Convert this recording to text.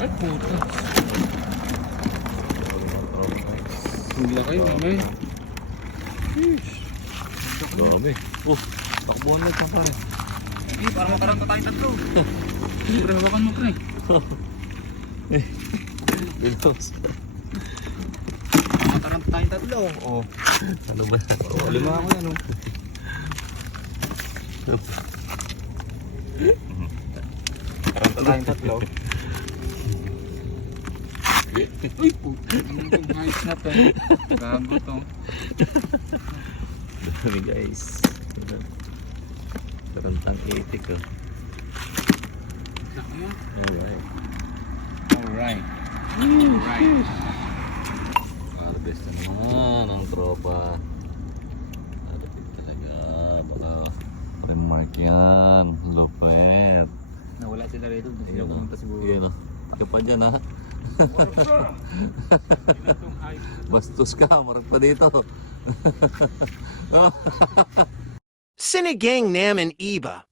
Ay, puta. Hindi na kayo, may. Dami. Oh, takbuhan na pa pare. Hindi, parang makarang pa tayong tatlo. Pre, hawakan mo, pre. Bilos. Makarang pa tayong tatlo. Oh. Ano ba? Oh, lima ako yan, oh. Makarang pa tayong tatlo. Uy, puta. Ano itong guys na to? Gago to. Dami guys. Tarantang itik oh. Alright. Alright. Alright. Harvest na naman ang tropa. Harvest talaga. Baka remark yan. Lupet. Nawala sila rito. Hindi sila pumunta siguro. Yan o. Ika pa dyan ha. Bastos ka. Marag pa dito. Sinigang Nam and Iba.